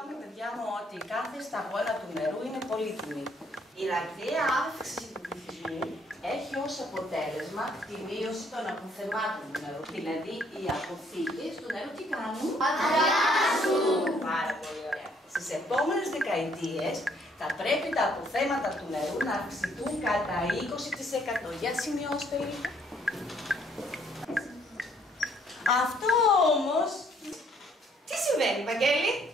είπαμε, παιδιά μου, ότι κάθε σταγόνα του νερού είναι πολύτιμη. Η ραγδαία αύξηση του πληθυσμού έχει ως αποτέλεσμα τη μείωση των αποθεμάτων του νερού. Δηλαδή, οι αποθήκες του νερού τι κάνουν? Αδειάζουν! Πάρα πολύ ωραία. Στις επόμενες δεκαετίες θα πρέπει τα αποθέματα του νερού να αυξηθούν κατά 20%. Για σημειώστε λίγο. Αυτό όμως, τι συμβαίνει, Βαγγέλη?